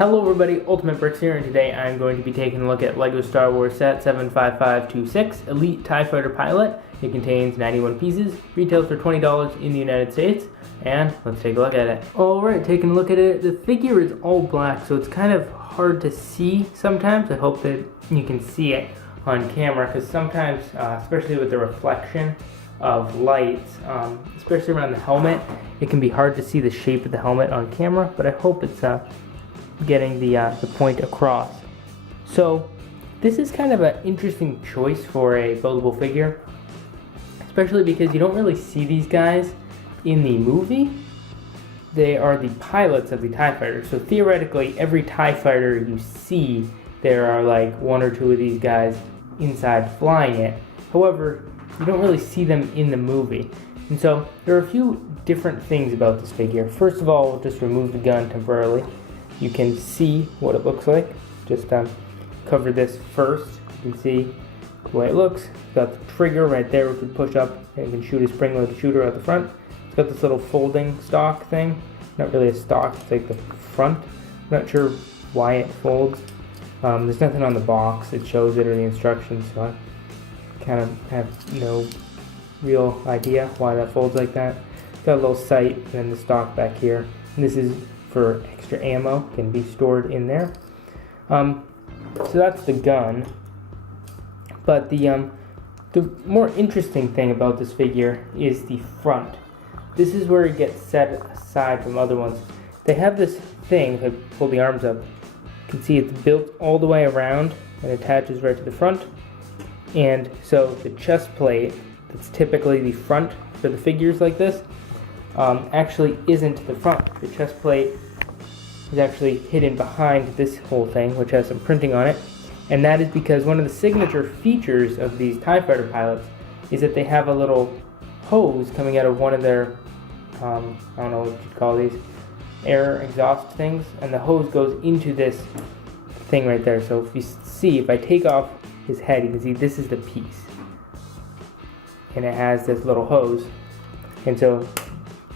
Hello everybody, Ultimate Bricks here, and today I'm going to be taking a look at LEGO Star Wars Set 75526 Elite TIE Fighter Pilot. It contains 91 pieces, retails for $20 in the United States, and let's take a look at it. Alright, taking a look at it, the figure is all black, so it's kind of hard to see sometimes. I hope that you can see it on camera, because sometimes, especially with the reflection of lights, especially around the helmet, it can be hard to see the shape of the helmet on camera, but I hope it's getting the point across. So this is kind of an interesting choice for a buildable figure, especially because you don't really see these guys in the movie. They are the pilots of the TIE fighter, so theoretically every TIE fighter you see, there are like one or two of these guys inside flying it. However, you don't really see them in the movie, and so there are a few different things about this figure. First of all, we'll just remove the gun temporarily. You can see what it looks like. Just cover this first. You can see the way it looks. It's got the trigger right there, which would push up and you can shoot a spring-loaded shooter out the front. It's got this little folding stock thing. Not really a stock, it's like the front. I'm not sure why it folds. There's nothing on the box that shows it or the instructions, so I kind of have no real idea why that folds like that. It's got a little sight and then the stock back here. And this is for extra ammo, can be stored in there. So that's the gun. But the more interesting thing about this figure is the front. This is where it gets set aside from other ones. They have this thing, if I pull the arms up, you can see it's built all the way around and attaches right to the front. And so the chest plate, that's typically the front for the figures like this, actually isn't the front. The chest plate is actually hidden behind this whole thing, which has some printing on it, and that is because one of the signature features of these TIE fighter pilots is that they have a little hose coming out of one of their, I don't know what you'd call these, air exhaust things, and the hose goes into this thing right there. So if you see, if I take off his head, you can see this is the piece, and it has this little hose, and so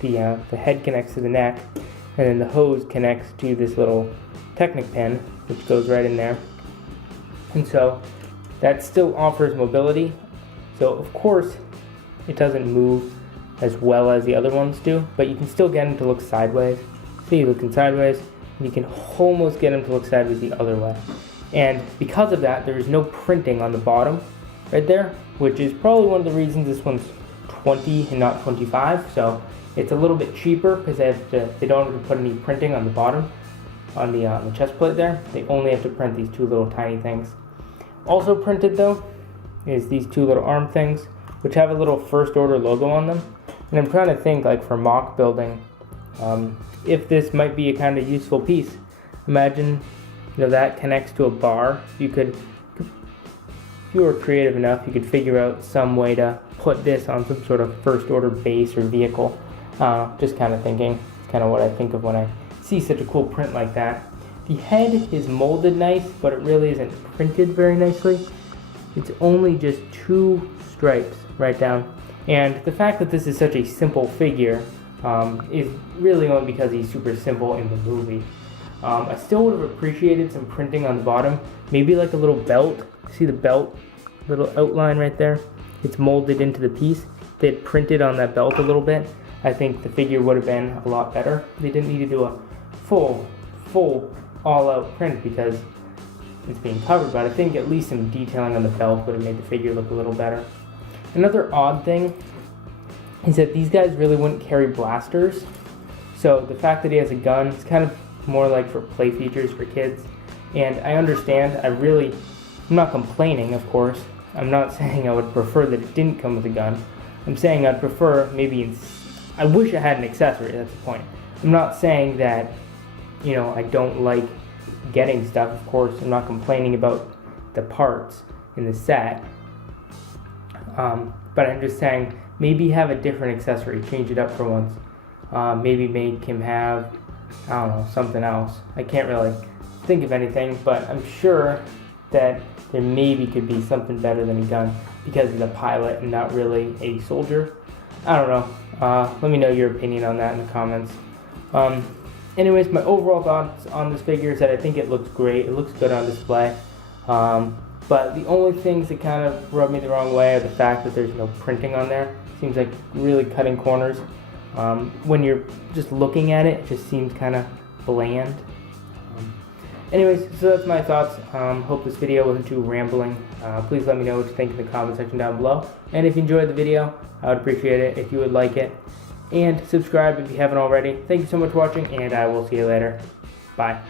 the head connects to the neck, and then the hose connects to this little Technic pin, which goes right in there. And so that still offers mobility. So of course it doesn't move as well as the other ones do, but you can still get him to look sideways. See, you're looking sideways, and you can almost get him to look sideways the other way. And because of that, there is no printing on the bottom right there, which is probably one of the reasons this one's 20 and not 25. So it's a little bit cheaper because they don't have to put any printing on the bottom, on the chest plate there. They only have to print these two little tiny things. Also printed though is these two little arm things, which have a little first order logo on them. And I'm trying to think, like for mock building, if this might be a kind of useful piece. Imagine, that connects to a bar. If you were creative enough, you could figure out some way to put this on some sort of first order base or vehicle. Just kind of thinking. It's kind of what I think of when I see such a cool print like that. The head is molded nice, but it really isn't printed very nicely. It's only just two stripes right down. And the fact that this is such a simple figure is really only because he's super simple in the movie. I still would have appreciated some printing on the bottom. Maybe like a little belt. See the belt? Little outline right there? It's molded into the piece. If they had printed on that belt a little bit, I think the figure would have been a lot better. They didn't need to do a full all-out print because it's being covered, but I think at least some detailing on the belt would have made the figure look a little better. Another odd thing is that these guys really wouldn't carry blasters. So the fact that he has a gun is kind of more like for play features for kids. And I understand, I'm not complaining, of course. I'm not saying I would prefer that it didn't come with a gun. I'm saying I'd prefer I wish I had an accessory, that's the point. I'm not saying that, I don't like getting stuff, of course. I'm not complaining about the parts in the set. But I'm just saying, maybe have a different accessory, change it up for once. Maybe make him have, I don't know, something else. I can't really think of anything, but I'm sure that there maybe could be something better than a gun because he's a pilot and not really a soldier. I don't know. Let me know your opinion on that in the comments. Anyways, my overall thoughts on this figure is that I think it looks great. It looks good on display. But the only things that kind of rub me the wrong way are the fact that there's no printing on there. Seems like really cutting corners. When you're just looking at it, it just seems kind of bland. Anyways, so that's my thoughts. Hope this video wasn't too rambling. Please let me know what you think in the comment section down below. And if you enjoyed the video, I would appreciate it if you would like it. And subscribe if you haven't already. Thank you so much for watching, and I will see you later. Bye.